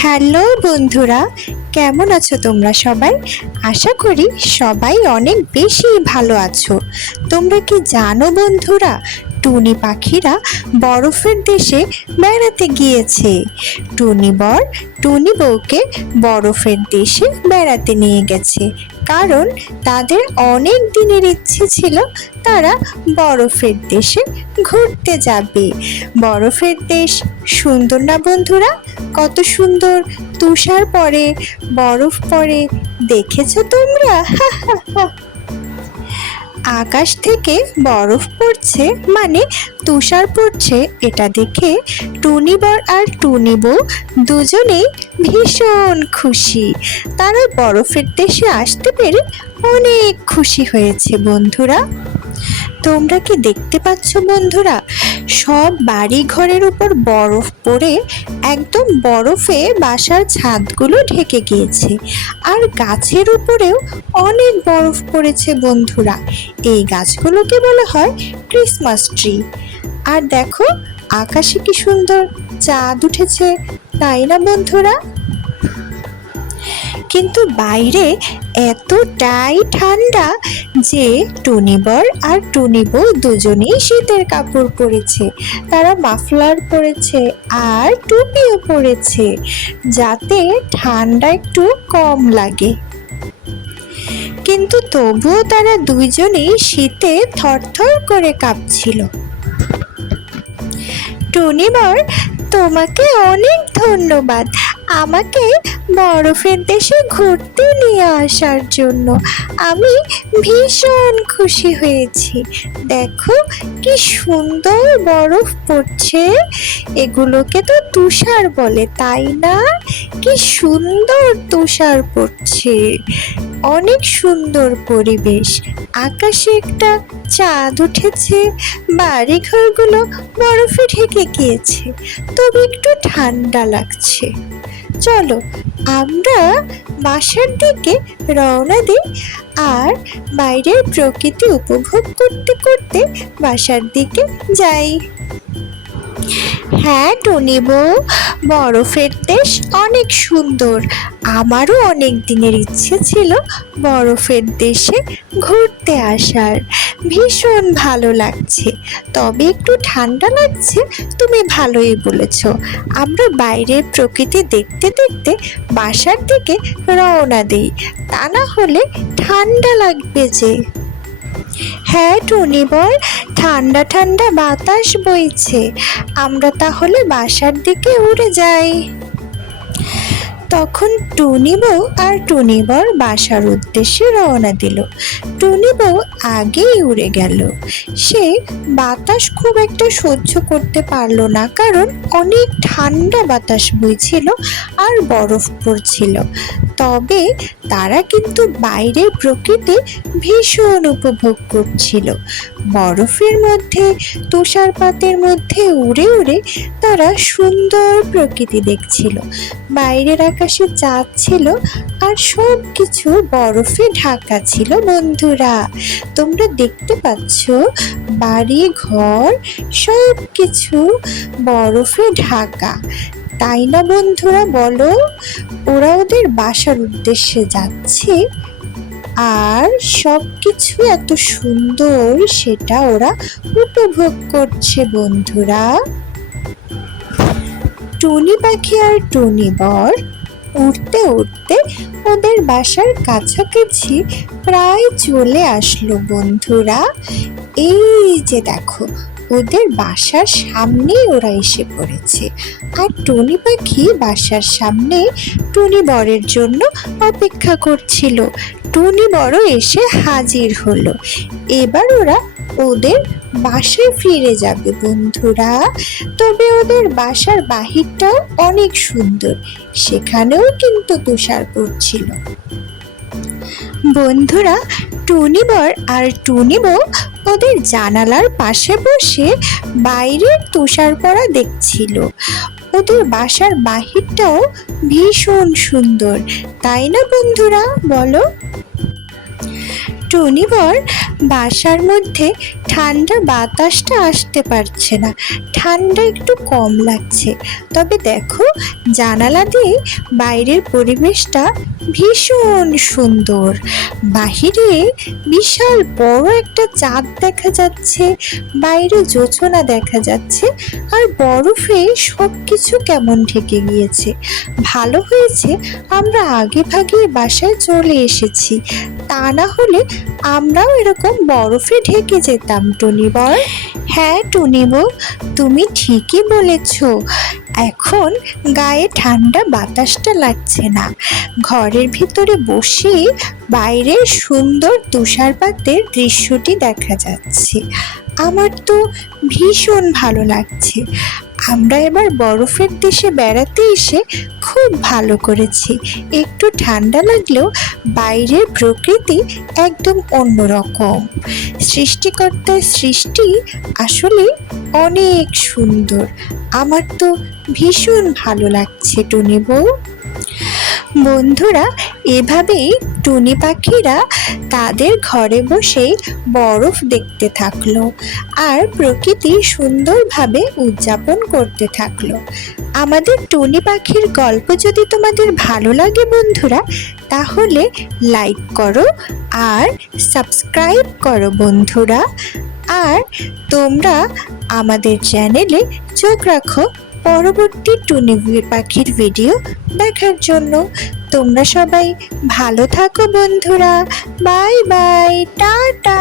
Hello বন্ধুরা, কেমন আছো তোমরা সবাই? আশা করি সবাই অনেক বেশি ভালো আছো। তোমরা কি জানো বন্ধুরা, টুনি পাখিরা বরফের দেশে বেড়াতে গিয়েছে। টুনি বর টুনি বউকে বরফের দেশে বেড়াতে নিয়ে গেছে, কারণ তাদের অনেক দিনের ইচ্ছে ছিল তারা বরফের দেশে ঘুরতে যাবে। বরফের দেশ সুন্দর না বন্ধুরা? কত সুন্দর তুষার পড়ে, বরফ পড়ে, দেখেছো তোমরা? আকাশ থেকে বরফ পড়ছে মানে তুষার পড়ছে, এটা দেখে টুনি বর আর টুনি বউ দুজনেই ভীষণ খুশি। তারা বরফের দেশে আসতে পেরে অনেক খুশি হয়েছে বন্ধুরা। তোমরা কি দেখতে পাচ্ছ বন্ধুরা, সব বাড়ি ঘরের উপর বরফ পড়ে একদম বরফে বাসার ছাদগুলো ঢেকে গিয়েছে, আর গাছের উপরেও অনেক বরফ পড়েছে বন্ধুরা। এই গাছগুলোকে বলা হয় ক্রিসমাস ট্রি। আর দেখো আকাশে কি সুন্দর চাঁদ উঠেছে, তাই না বন্ধুরা? কিন্তু বাইরে এতটাই ঠান্ডা যে টুনি বর আর টুনি বউ দুজনেই শীতের কাপড় পরেছে। তারা মাফলার পরেছে আর টুপিও পরেছে, যাতে ঠান্ডা একটু কম লাগে। কিন্তু তবুও তারা দুইজনেই শীতে থরথর করে কাঁপছিল। টুনি বর, তোমাকে অনেক ধন্যবাদ আমাকে বরফের দেশে ঘুরতে নিয়ে আসার জন্য। আমি ভীষণ খুশি হয়েছি। দেখো কি সুন্দর বরফ পড়ছে, এগুলোকে তো তুষার বলে তাই না? কি সুন্দর তুষার পড়ছে, অনেক সুন্দর পরিবেশ। আকাশে একটা চাঁদ উঠেছে, বাড়ি ঘরগুলো বরফে ঢেকে গিয়েছে, তবে একটু ঠান্ডা লাগছে। চলো আমরা বাসার দিকে রওনা দিই আর বাইরের প্রকৃতি উপভোগ করতে করতে বাসার দিকে যাই। হ্যাঁ টুনি বউ, বরফের দেশ অনেক সুন্দর। আমারও অনেক দিনের ইচ্ছে ছিল বরফের দেশে ঘুরতে আসার। ভীষণ ভালো লাগছে, তবে একটু ঠান্ডা লাগছে। তুমি ভালোই বলেছ। আমরা বাইরের প্রকৃতি দেখতে দেখতে বাসার দিকে রওনা দিই, তা না হলে ঠান্ডা লাগবে যে। হ্যাঁ টুনি বর, ঠান্ডা ঠান্ডা বাতাস বইছে, আমরা তাহলে বাসার দিকে উড়ে যাই। তখন টুনি বউ আর টুনি বর বাসার উদ্দেশ্যে রওনা দিল। টুনি বউ আগেই উড়ে গেল। সে বাতাস খুব একটা সহ্য করতে পারল না, কারণ অনেক ঠান্ডা বাতাস বইছিল আর বরফ পড়ছিল। তবে তারা কিন্তু বাইরের প্রকৃতি ভীষণ উপভোগ করছিল। বরফের মধ্যে, তুষারপাতের মধ্যে উড়ে উড়ে তারা সুন্দর প্রকৃতি দেখছিল। বাইরের আকাশে চাঁদ ছিল আর সব কিছু বরফে ঢাকা ছিল বন্ধুরা। তোমরা দেখতে পাচ্ছ বাড়ি ঘর সব কিছু বরফে ঢাকা, তাই না বন্ধুরা বলো? ওরা ওদের বাসার উদ্দেশ্যে যাচ্ছে আর সব কিছু এত সুন্দর সেটা ওরা উপভোগ করছে বন্ধুরা। টুনি পাখি আর টুনি বর উড়তে উড়তে ওদের বাসার কাছাকাছি প্রায় চলে আসলো বন্ধুরা। এই যে দেখো, ওদের বাসার সামনেই ওরা এসে পড়েছে। আর টুনি পাখি বাসার সামনে টুনি বরের জন্য অপেক্ষা করছিল। টুনি বড় এসে হাজির হলো। এবার ওরা ওদের বাসায় ফিরে যাবে বন্ধুরা। তবে ওদের বাসার বাহিরটাও অনেক সুন্দর, সেখানেও কিন্তু তুষার পড়ছিল। বন্ধুরা, টুনি বর আর টুনি বউ ওদের জানালার পাশে বসে বাইরের তুষার পড়া দেখছিল। ওদের বাসার বাহিরটাও ভীষণ সুন্দর, তাই না বন্ধুরা বলো? টুনি বর বাসার মধ্যে ঠান্ডা বাতাসটা আসতে পারছে না, ঠান্ডা একটু কম লাগছে। তবে দেখো, জানালা দিয়ে বাইরের পরিবেশটা ভীষণ সুন্দর। বাহিরে বিশাল বড় একটা চাঁদ দেখা যাচ্ছে, বাইরে জোছনা দেখা যাচ্ছে, আর বরফে সবকিছু কেমন ঢেকে গিয়েছে। ভালো হয়েছে আমরা আগে ভাগে বাসায় চলে এসেছি, তা না হলে আমরাও এরকম বরফে ঢেকে যেতাম টুনি বর। হ্যাঁ টুনি বউ, তুমি ঠিকই বলেছ। এখন গায়ে ঠান্ডা বাতাসটা লাগছে না, ঘরের ভিতরে বসে বাইরের সুন্দর তুষারপাতের দৃশ্যটি দেখা যাচ্ছে। আমার তো ভীষণ ভালো লাগছে। আমরা এবার বরফের দেশে বেড়াতে এসে খুব ভালো করেছি। একটু ঠান্ডা লাগলেও বাইরের প্রকৃতি একদম অন্যরকম। সৃষ্টিকর্তার সৃষ্টি আসলে অনেক সুন্দর। আমার তো ভীষণ ভালো লাগছে টুনি বউ। বন্ধুরা, এভাবেই টুনি পাখিরা তাদের ঘরে বসেই বরফ দেখতে থাকলো আর প্রকৃতি সুন্দরভাবে উদযাপন করতে থাকলো। আমাদের টুনি পাখির গল্প যদি তোমাদের ভালো লাগে বন্ধুরা, তাহলে লাইক করো আর সাবস্ক্রাইব করো বন্ধুরা। আর তোমরা আমাদের চ্যানেলে চোখ রাখো পরবর্তী টুনি পাখির ভিডিও দেখার জন্য। তোমরা সবাই ভালো থাকো বন্ধুরা। Bye bye, tata.